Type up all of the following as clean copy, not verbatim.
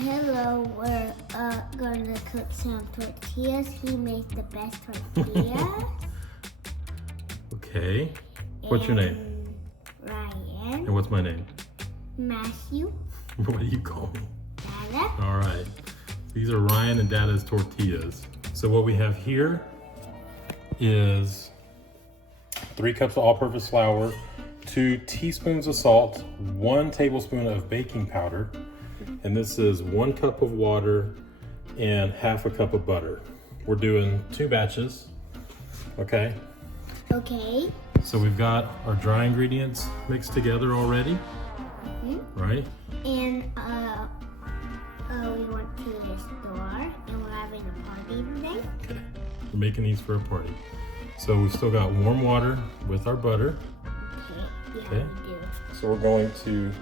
Hello, we're going to cook some tortillas. He makes the best tortillas. Okay. What's your name? Ryan. And what's my name? Matthew. What do you call me? Dada. All right. These are Ryan and Dada's tortillas. So what we have here is 3 cups of all-purpose flour, 2 teaspoons of salt, 1 tablespoon of baking powder, and this is 1 cup of water and half a cup of butter. We're doing 2 batches, okay? Okay. So we've got our dry ingredients mixed together already, right? And we went to the store and we're having a party today. Okay. We're making these for a party. So we've still got warm water with our butter. Okay. Yeah, Okay. we do. So we're going to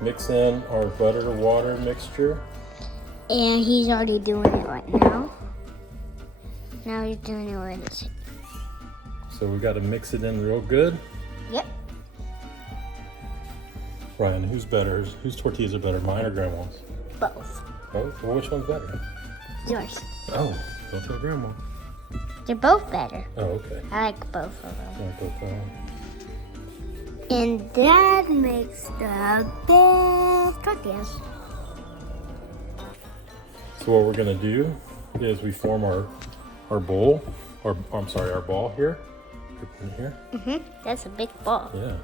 mix in our butter to water mixture. And he's already doing it right now. Now he's doing it with his. So we've got to mix it in real good. Yep. Ryan, who's better? Whose tortillas are better, mine or Grandma's? Both. Both? Well, which one's better? Yours. Oh, don't tell Grandma. They're both better. Oh, okay. I like both of them. I'll go tell her. And Dad makes the best tortillas. So what we're gonna do is we form our bowl, our ball here. Put it in here. That's a big ball. Yeah.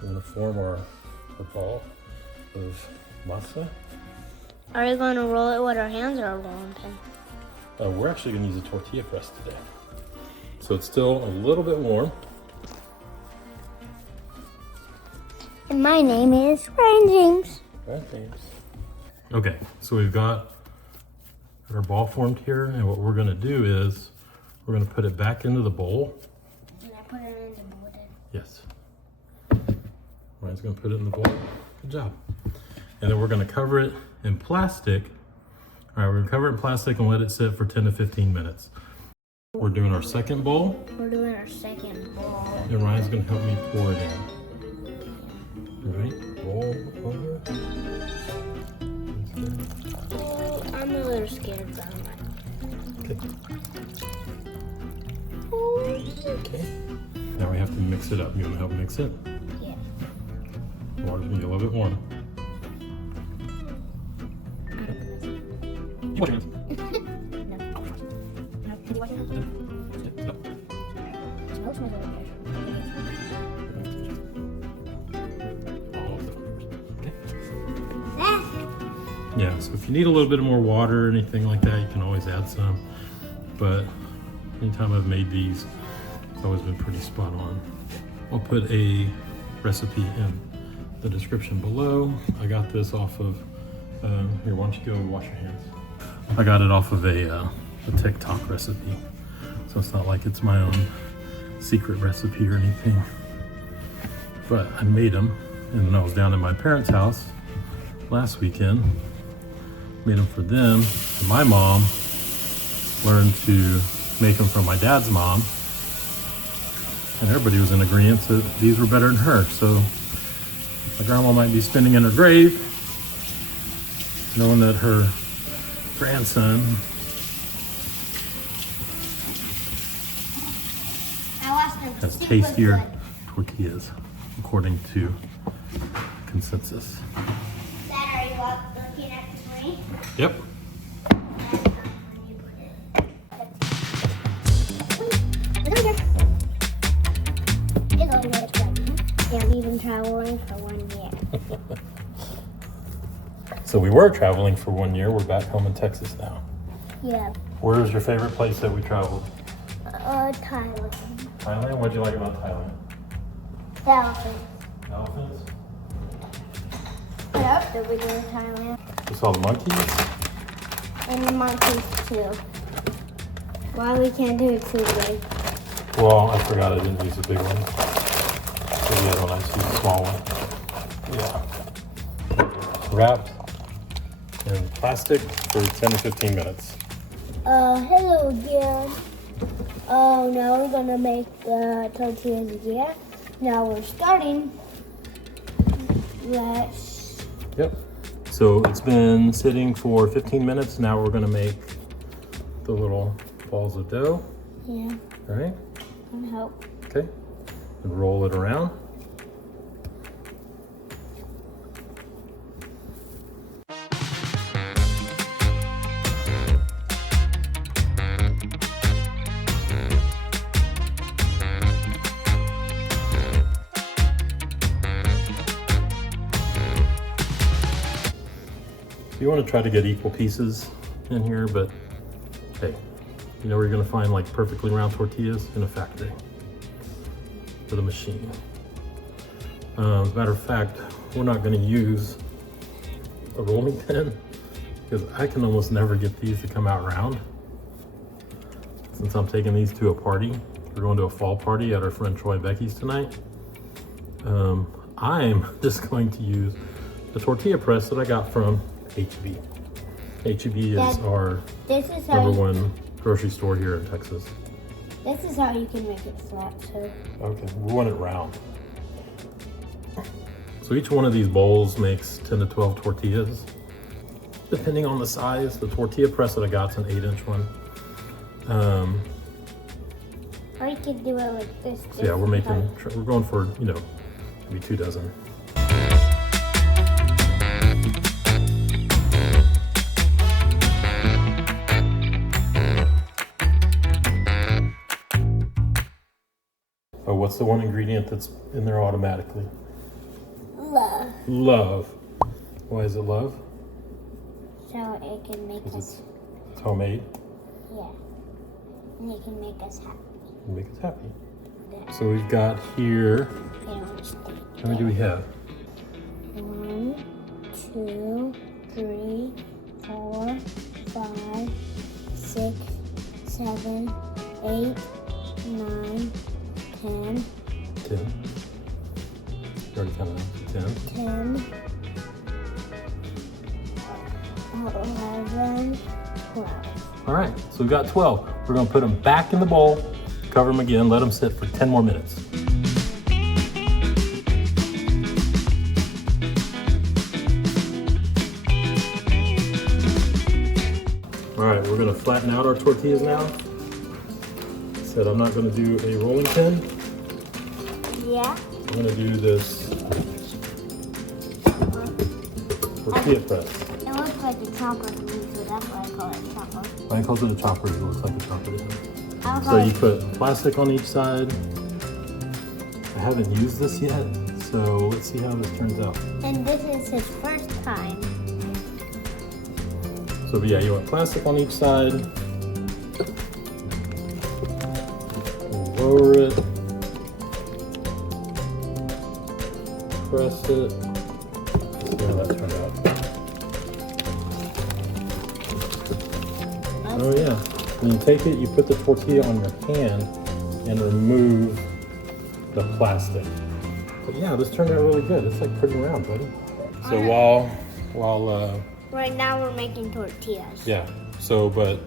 We're gonna form our ball of masa. Are we going to roll it with our hands or a rolling pin? We're actually gonna use a tortilla press today. So it's still a little bit warm. And my name is Ryan James. Right, James. Okay, so we've got our ball formed here, and what we're gonna do is we're gonna put it back into the bowl. Can I put it in the bowl then? Yes. Ryan's gonna put it in the bowl. Good job. And then we're gonna cover it in plastic. All right, we're gonna cover it in plastic and let it sit for 10 to 15 minutes. We're doing our second bowl, We're doing our second bowl. and Ryan's gonna help me pour it in. All right, roll over. Oh, I'm a little scared about it. Okay. Okay. Now we have to mix it up. You wanna help mix it? Yeah. The water's gonna be a little bit warm. You wash your hands. Yeah, so if you need a little bit more water or anything like that, you can always add some. But anytime I've made these, it's always been pretty spot on. I'll put a recipe in the description below. I got this off of, here, why don't you go wash your hands? I got it off of a TikTok recipe. So it's not like it's my own secret recipe or anything. But I made them, and when I was down in my parents' house last weekend, made them for them. And my mom learned to make them for my dad's mom. And everybody was in agreement that these were better than her. So my grandma might be spinning in her grave, knowing that her grandson has tastier tortillas, according to consensus. Dad, are you looking at the screen? Yep. And we've been traveling for 1 year. So we were traveling for 1 year. We're back home in Texas now. Yeah. Where is your favorite place that we traveled? Thailand. Thailand? What'd you like about Thailand? Elephants. Elephants? What else did we do in Thailand? We saw the monkeys. And the monkeys too. Why we can't do it too big? Well, I forgot I didn't use the big one. So the other one, I just used the small one. Yeah. Wrapped in plastic for 10 to 15 minutes. Hello again. Oh, now we're gonna make tortillas again. Now we're starting. Let's Yep. So it's been sitting for 15 minutes. Now we're gonna make the little balls of dough. Yeah. All right. And help. Okay. And roll it around. You want to try to get equal pieces in here, but hey, you know where you're going to find like perfectly round tortillas? In a factory with a machine. As a matter of fact, we're not going to use a rolling pin because I can almost never get these to come out round. Since I'm taking these to a party, we're going to a fall party at our friend Troy and Becky's tonight. I'm just going to use the tortilla press that I got from H-E-B. H-E-B is our number one grocery store here in Texas. This is how you can make it flat too. Okay, we want it round. So each one of these bowls makes 10 to 12 tortillas, depending on the size. The tortilla press that I got is an 8-inch one. Or you can do it like this. So yeah, we're going for, you know, maybe 2 dozen. Oh, what's the one ingredient that's in there automatically? Love. Love. Why is it love? So it can make us. It's homemade. Yeah. And it can make us happy. Make us happy. Yeah. So we've got here. How many do we have? 1, 2, 3, 4, 5, 6, 7, 8, 9, 10. 10. You already counted out. 10. 10. 11, 12. All right, so we've got 12. We're gonna put them back in the bowl, cover them again, let them sit for 10 more minutes. All right, we're gonna flatten out our tortillas now. Said I'm not gonna do a rolling pin. Yeah. I'm gonna do this tortilla press. It looks like a chopper to me, so that's why I call it a chopper. Mine calls it a chopper, it looks like a chopper to him. So Okay. you put plastic on each side. I haven't used this yet, so let's see how this turns out. And this is his first time. So yeah, you want plastic on each side. Lower it. Press it. Let's see how that turned out. Oh yeah. When you take it, you put the tortilla on your hand and remove the plastic. But yeah, this turned out really good. It's like pretty round, buddy. So while Right now we're making tortillas. yeah. So but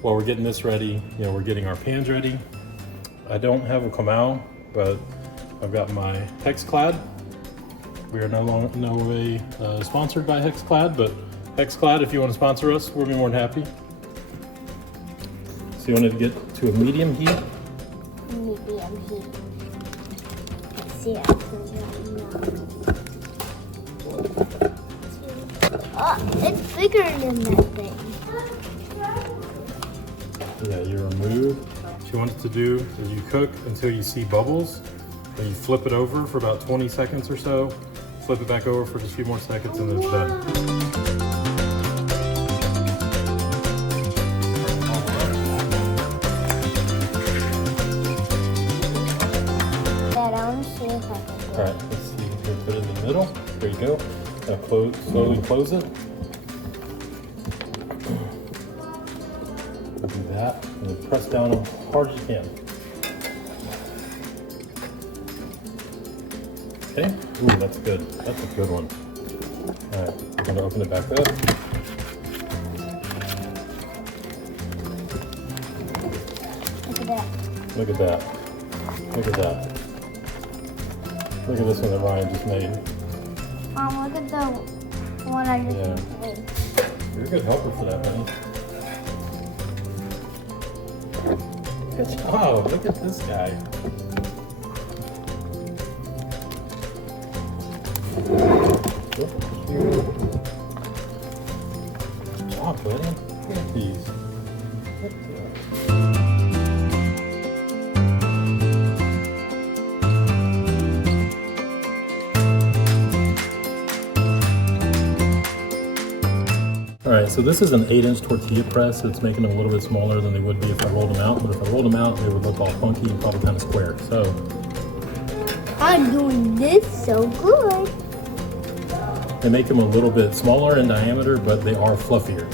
while we're getting this ready, you know, we're getting our pans ready. I don't have a comal, but I've got my Hexclad. We are no way sponsored by Hexclad, but Hexclad, if you want to sponsor us, we'll be more than happy. So you want to get to a medium heat. Medium heat. Let's see how it turns out now. Oh, it's bigger than that thing. Yeah, you remove. What you want it to do is you cook until you see bubbles, and you flip it over for about 20 seconds or so. Flip it back over for just a few more seconds, and then it's done. All right, let's see. Here, put it in the middle. There you go. Now slowly close it. Do that, and then press down as hard as you can. Okay. Ooh, that's good. That's a good one. All right, we're gonna open it back up. Look at that. Look at that. Look at that. Look at this one that Ryan just made. Look at the One, I just Yeah. need 3. You're a good helper for that, buddy. Good job. Look at this guy. Good job, buddy. Look at these. Good job. All right, so this is an 8-inch tortilla press. It's making them a little bit smaller than they would be if I rolled them out. But if I rolled them out, they would look all funky and probably kind of square. So I'm doing this so good. they make them a little bit smaller in diameter, but they are fluffier.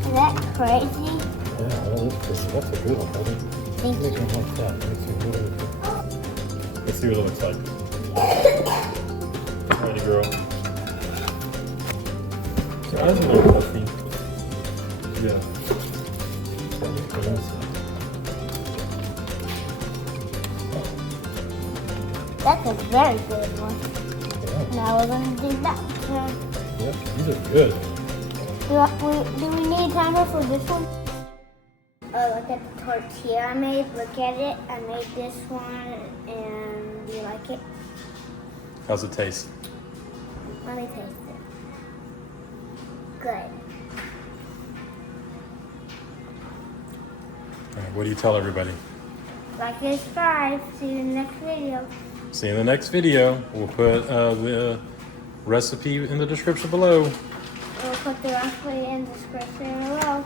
Is that crazy? Yeah, that is pretty. That's a good one, buddy. Thank Make you. them like that. Makes you really good. Let's see what it looks like. Ready, girl. Your eyes are a little puffy. Yeah. That's a very good one. Yeah. Now we're gonna do that one. Yep, these are good. Do we need a timer for this one? Oh, look at the tortilla I made. Look at it. I made this one, and do you like it? How's it taste? Let me taste it. Good. All right, what do you tell everybody? Like and subscribe. See you in the next video. See you in the next video. We'll put the recipe in the description below. We'll put the recipe in the description below.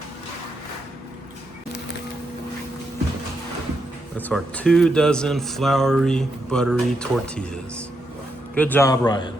That's our 2 dozen floury, buttery tortillas. Good job, Ryan.